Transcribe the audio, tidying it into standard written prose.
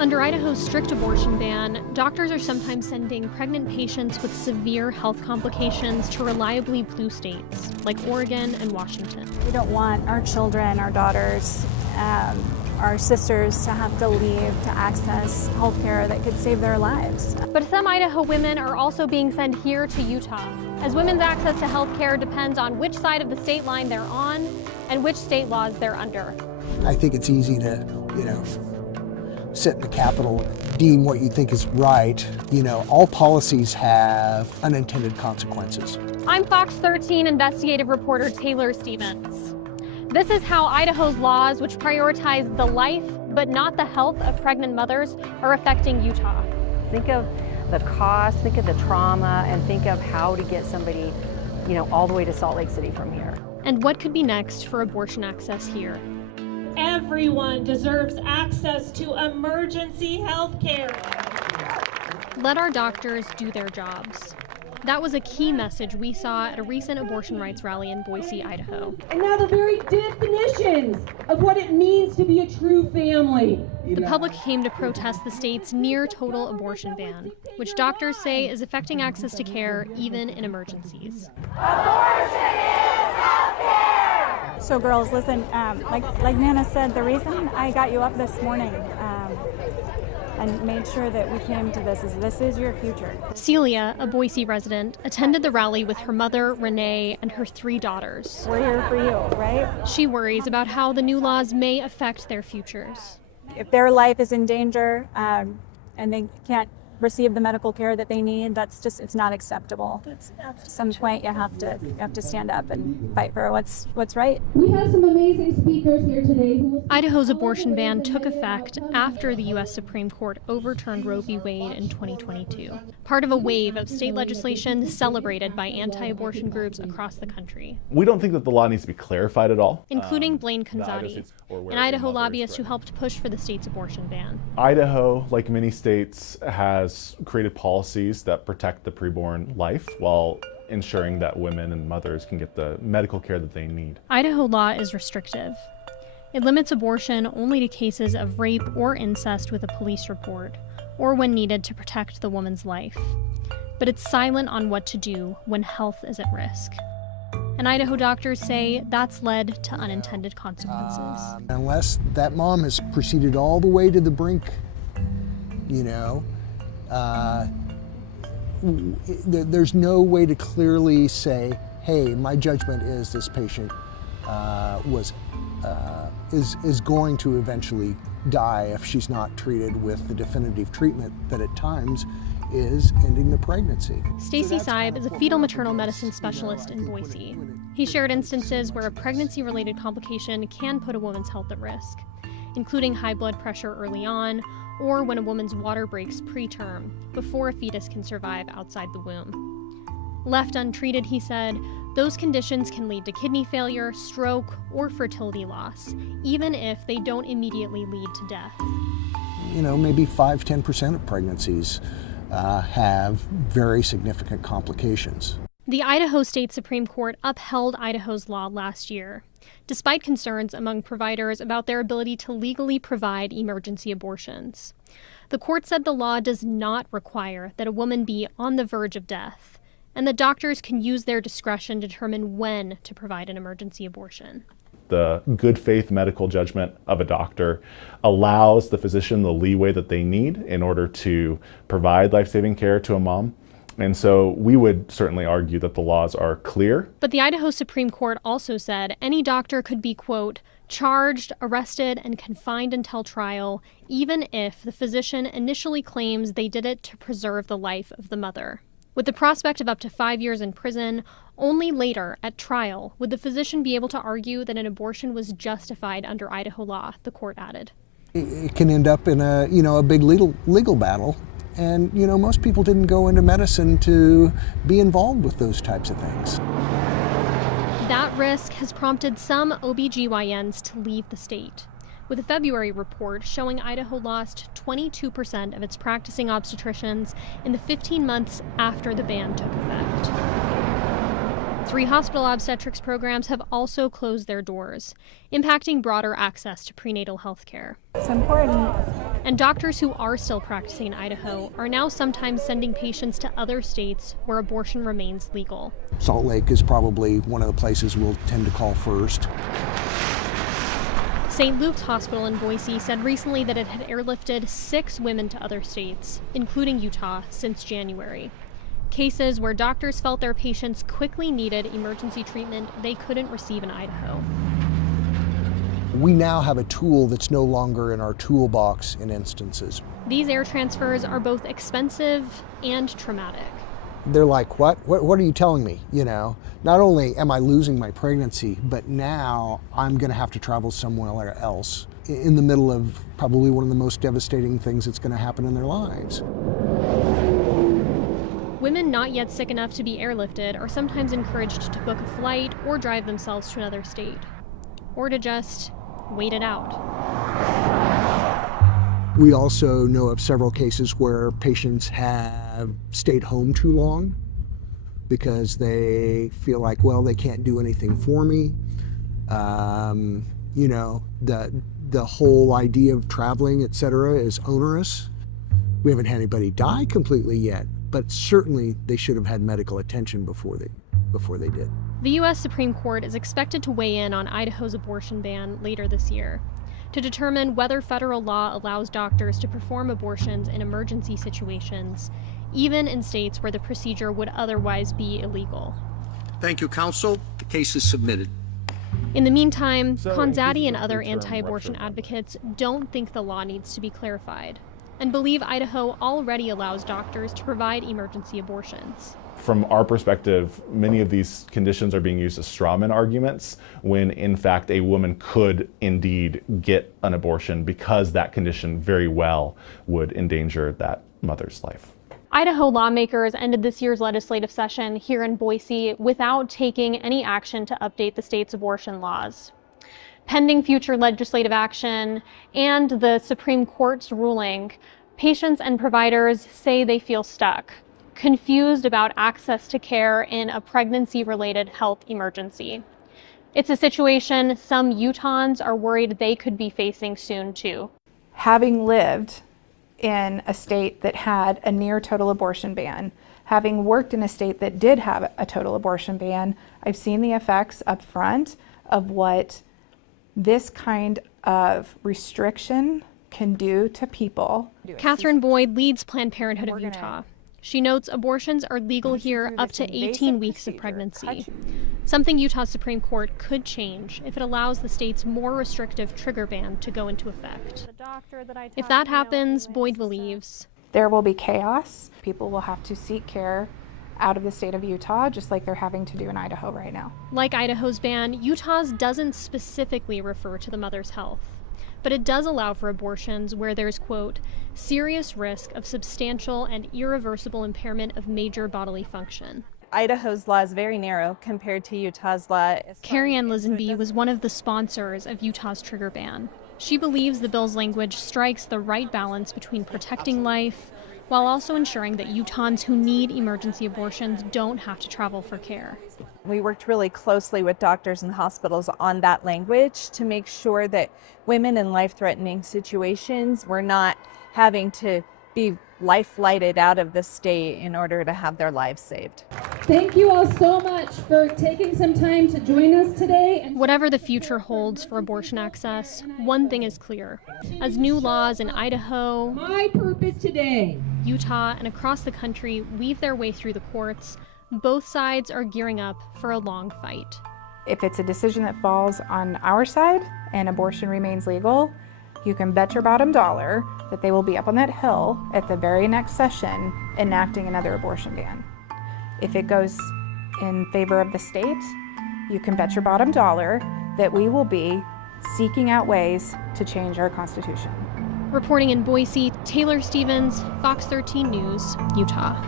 Under Idaho's strict abortion ban, doctors are sometimes sending pregnant patients with severe health complications to reliably blue states, like Oregon and Washington. We don't want our children, our daughters, our sisters to have to leave to access health care that could save their lives. But some Idaho women are also being sent here to Utah, as women's access to health care depends on which side of the state line they're on and which state laws they're under. I think it's easy to, sit in the Capitol, deem what you think is right. All policies have unintended consequences. I'm Fox 13 investigative reporter Taylor Stevens. This is how Idaho's laws, which prioritize the life but not the health of pregnant mothers, are affecting Utah. Think of the cost, think of the trauma, and think of how to get somebody, all the way to Salt Lake City from here. And what could be next for abortion access here? Everyone deserves access to emergency health care. Let our doctors do their jobs. That was a key message we saw at a recent abortion rights rally in Boise, Idaho. And now the very definitions of what it means to be a true family. The public came to protest the state's near-total abortion ban, which doctors say is affecting access to care even in emergencies. Abortion is health care! So girls, listen, like Nana said, the reason I got you up this morning and made sure that we came to this is your future. Celia, a Boise resident, attended the rally with her mother, Renee, and her 3 daughters. We're here for you, right? She worries about how the new laws may affect their futures. If their life is in danger and they can't receive the medical care that they need, it's not acceptable. At some point you have to stand up and fight for what's right. We have some amazing speakers here today. Idaho's abortion ban took effect after the U.S. Supreme Court overturned Roe v. Wade in 2022, part of a wave of state legislation celebrated by anti-abortion groups across the country. We don't think that the law needs to be clarified at all. Including Blaine Kanzati, an Idaho lobbyist who helped push for the state's abortion ban. Idaho, like many states, has created policies that protect the preborn life while ensuring that women and mothers can get the medical care that they need. Idaho law is restrictive. It limits abortion only to cases of rape or incest with a police report, or when needed to protect the woman's life. But it's silent on what to do when health is at risk. And Idaho doctors say that's led to unintended consequences. Unless that mom has proceeded all the way to the brink, there's no way to clearly say, hey, my judgment is this patient is going to eventually die if she's not treated with the definitive treatment that at times is ending the pregnancy. Stacy Seib is a fetal maternal medicine specialist in Boise. He shared instances where a pregnancy-related complication can put a woman's health at risk, including high blood pressure early on, or when a woman's water breaks preterm, before a fetus can survive outside the womb. Left untreated, he said, those conditions can lead to kidney failure, stroke, or fertility loss, even if they don't immediately lead to death. Maybe 5–10% of pregnancies have very significant complications. The Idaho State Supreme Court upheld Idaho's law last year, despite concerns among providers about their ability to legally provide emergency abortions. The court said the law does not require that a woman be on the verge of death, and that doctors can use their discretion to determine when to provide an emergency abortion. The good faith medical judgment of a doctor allows the physician the leeway that they need in order to provide life-saving care to a mom. And so we would certainly argue that the laws are clear. But the Idaho Supreme Court also said any doctor could be, quote, charged, arrested, and confined until trial, even if the physician initially claims they did it to preserve the life of the mother. With the prospect of up to 5 years in prison, only later, at trial, would the physician be able to argue that an abortion was justified under Idaho law, the court added. It can end up in a big legal battle. And, most people didn't go into medicine to be involved with those types of things. That risk has prompted some OBGYNs to leave the state, with a February report showing Idaho lost 22% of its practicing obstetricians in the 15 months after the ban took effect. 3 hospital obstetrics programs have also closed their doors, impacting broader access to prenatal health care. It's important. And doctors who are still practicing in Idaho are now sometimes sending patients to other states where abortion remains legal. Salt Lake is probably one of the places we'll tend to call first. St. Luke's Hospital in Boise said recently that it had airlifted 6 women to other states, including Utah, since January. Cases where doctors felt their patients quickly needed emergency treatment they couldn't receive in Idaho. We now have a tool that's no longer in our toolbox in instances. These air transfers are both expensive and traumatic. They're like, what are you telling me? You know, not only am I losing my pregnancy, but now I'm going to have to travel somewhere else in the middle of probably one of the most devastating things that's going to happen in their lives. Women not yet sick enough to be airlifted are sometimes encouraged to book a flight or drive themselves to another state, or to just wait it out. We also know of several cases where patients have stayed home too long because they feel like, well, they can't do anything for me. You know, the whole idea of traveling, et cetera, is onerous. We haven't had anybody die completely yet, but certainly they should have had medical attention before they did. The U.S. Supreme Court is expected to weigh in on Idaho's abortion ban later this year to determine whether federal law allows doctors to perform abortions in emergency situations, even in states where the procedure would otherwise be illegal. Thank you, counsel. The case is submitted. In the meantime, Konzati and other anti-abortion advocates don't think the law needs to be clarified and believe Idaho already allows doctors to provide emergency abortions. From our perspective, many of these conditions are being used as strawman arguments when in fact a woman could indeed get an abortion because that condition very well would endanger that mother's life. Idaho lawmakers ended this year's legislative session here in Boise without taking any action to update the state's abortion laws. Pending future legislative action and the Supreme Court's ruling, patients and providers say they feel stuck, confused about access to care in a pregnancy-related health emergency. It's a situation some Utahns are worried they could be facing soon too. Having lived in a state that had a near total abortion ban, having worked in a state that did have a total abortion ban, I've seen the effects up front of what this kind of restriction can do to people. Catherine Boyd leads Planned Parenthood of Utah. She notes abortions are legal here up to 18 weeks of pregnancy, something Utah's Supreme Court could change if it allows the state's more restrictive trigger ban to go into effect. If that happens, Boyd believes there will be chaos. People will have to seek care out of the state of Utah, just like they're having to do in Idaho right now. Like Idaho's ban, Utah's doesn't specifically refer to the mother's health, but it does allow for abortions where there's, quote, serious risk of substantial and irreversible impairment of major bodily function. Idaho's law is very narrow compared to Utah's law. Carrie Ann Lisenby was one of the sponsors of Utah's trigger ban. She believes the bill's language strikes the right balance between protecting life while also ensuring that Utahns who need emergency abortions don't have to travel for care. We worked really closely with doctors and hospitals on that language to make sure that women in life-threatening situations were not having to be life-flighted out of the state in order to have their lives saved. Thank you all so much for taking some time to join us today. Whatever the future holds for abortion access, one thing is clear. As new laws in Idaho, my purpose today, Utah, and across the country weave their way through the courts, both sides are gearing up for a long fight. If it's a decision that falls on our side and abortion remains legal, you can bet your bottom dollar that they will be up on that hill at the very next session enacting another abortion ban. If it goes in favor of the state, you can bet your bottom dollar that we will be seeking out ways to change our Constitution. Reporting in Boise, Taylor Stevens, Fox 13 News, Utah.